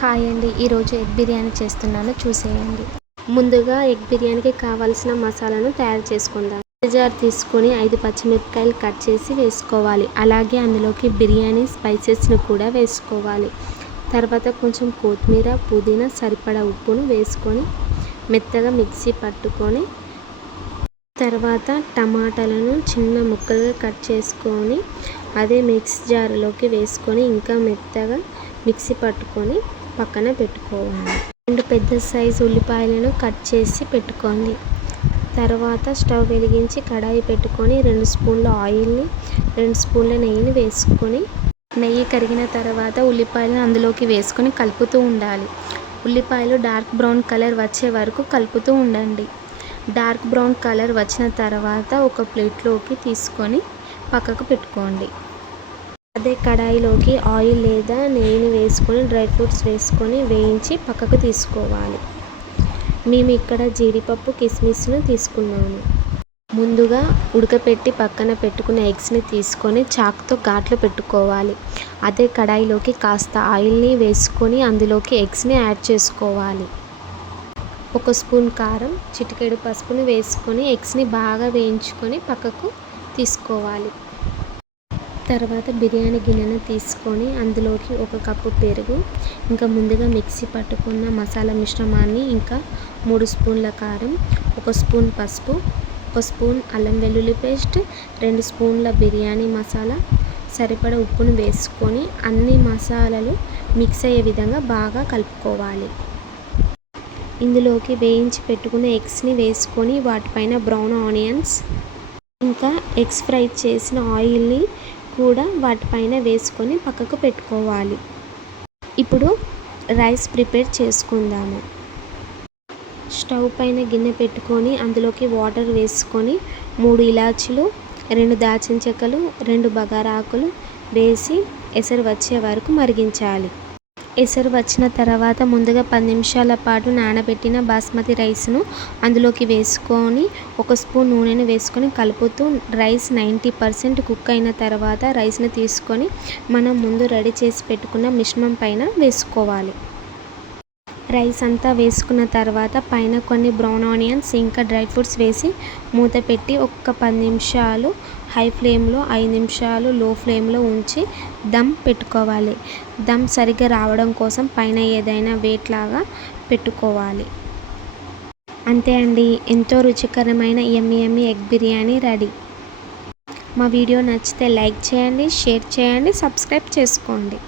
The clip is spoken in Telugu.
హాయ్ అండి ఈరోజు ఎగ్ బిర్యానీ చేస్తున్నాను. చూసేయండి. ముందుగా ఎగ్ బిర్యానీకి కావాల్సిన మసాలాను తయారు చేసుకుందాం. జార్ తీసుకొని ఐదు పచ్చిమిరపకాయలు కట్ చేసి వేసుకోవాలి. అలాగే అందులోకి బిర్యానీ స్పైసెస్ను కూడా వేసుకోవాలి. తర్వాత కొంచెం కొత్తిమీర పుదీనా సరిపడా ఉప్పును వేసుకొని మెత్తగా మిక్సీ పట్టుకొని తర్వాత టమాటాలను చిన్న ముక్కలుగా కట్ చేసుకొని అదే మిక్స్ జార్లోకి వేసుకొని ఇంకా మెత్తగా మిక్సీ పట్టుకొని పక్కన పెట్టుకోవాలి. రెండు పెద్ద సైజు ఉల్లిపాయలను కట్ చేసి పెట్టుకోండి. తర్వాత స్టవ్ వెలిగించి కడాయి పెట్టుకొని రెండు స్పూన్ల ఆయిల్ని రెండు స్పూన్ల నెయ్యిని వేసుకొని నెయ్యి కరిగిన తర్వాత ఉల్లిపాయలను అందులోకి వేసుకొని కలుపుతూ ఉండాలి. ఉల్లిపాయలు డార్క్ బ్రౌన్ కలర్ వచ్చే వరకు కలుపుతూ ఉండండి. డార్క్ బ్రౌన్ కలర్ వచ్చిన తర్వాత ఒక ప్లేట్లోకి తీసుకొని పక్కకు పెట్టుకోండి. అదే కడాయిలోకి ఆయిల్ లేదా నెయ్యిని వేసుకొని డ్రై ఫ్రూట్స్ వేసుకొని వేయించి పక్కకు తీసుకోవాలి. మేము ఇక్కడ జీడిపప్పు కిస్మిస్ను తీసుకున్నాము. ముందుగా ఉడకపెట్టి పక్కన పెట్టుకున్న ఎగ్స్ని తీసుకొని చాక్తో ఘాట్లు పెట్టుకోవాలి. అదే కడాయిలోకి కాస్త ఆయిల్ని వేసుకొని అందులోకి ఎగ్స్ని యాడ్ చేసుకోవాలి. ఒక స్పూన్ కారం చిటికెడు పసుపుని వేసుకొని ఎగ్స్ని బాగా వేయించుకొని పక్కకు తీసుకోవాలి. తర్వాత బిర్యానీ గిన్నెను తీసుకొని అందులోకి ఒక కప్పు పెరుగు ఇంకా ముందుగా మిక్సీ పట్టుకున్న మసాలా మిశ్రమాన్ని ఇంకా మూడు స్పూన్ల కారం ఒక స్పూన్ పసుపు ఒక స్పూన్ అల్లం వెల్లుల్లి పేస్ట్ రెండు స్పూన్ల బిర్యానీ మసాలా సరిపడ ఉప్పును వేసుకొని అన్ని మసాలాలు మిక్స్ అయ్యే విధంగా బాగా కలుపుకోవాలి. ఇందులోకి వేయించి పెట్టుకున్న ఎగ్స్ని వేసుకొని వాటిపైన బ్రౌన్ ఆనియన్స్ ఇంకా ఎగ్స్ ఫ్రై చేసిన ఆయిల్ని కూడా వాటిపైన వేసుకొని పక్కకు పెట్టుకోవాలి. ఇప్పుడు రైస్ ప్రిపేర్ చేసుకుందాము. స్టవ్ పైన గిన్నె పెట్టుకొని అందులోకి వాటర్ వేసుకొని మూడు ఇలాచీలు రెండు దాచిన చెక్కలు రెండు బగారాకులు వేసి ఎసరు వచ్చే వరకు మరిగించాలి. ఎసరు వచ్చిన తర్వాత ముందుగా పది నిమిషాల పాటు నానబెట్టిన బాస్మతి రైస్ను అందులోకి వేసుకొని ఒక స్పూన్ నూనెను వేసుకొని కలుపుతూ రైస్ నైంటీ పర్సెంట్ కుక్ అయిన తర్వాత రైస్ని తీసుకొని మనం ముందు రెడీ చేసి పెట్టుకున్న మిశ్రమం పైన వేసుకోవాలి. రైస్ అంతా వేసుకున్న తర్వాత పైన కొన్ని బ్రౌన్ ఆనియన్స్ ఇంకా డ్రై ఫ్రూట్స్ వేసి మూత పెట్టి ఒక్క పది నిమిషాలు హై ఫ్లేమ్లో ఐదు నిమిషాలు లో ఫ్లేమ్లో ఉంచి దమ్ పెట్టుకోవాలి. దమ్ సరిగ్గా రావడం కోసం పైన ఏదైనా వెయిట్ లాగా పెట్టుకోవాలి. అంతే అండి. ఎంతో రుచికరమైన ఎమ్మి ఎమ్మి ఎగ్ బిర్యానీ రెడీ. మా వీడియో నచ్చితే లైక్ చేయండి షేర్ చేయండి సబ్స్క్రైబ్ చేసుకోండి.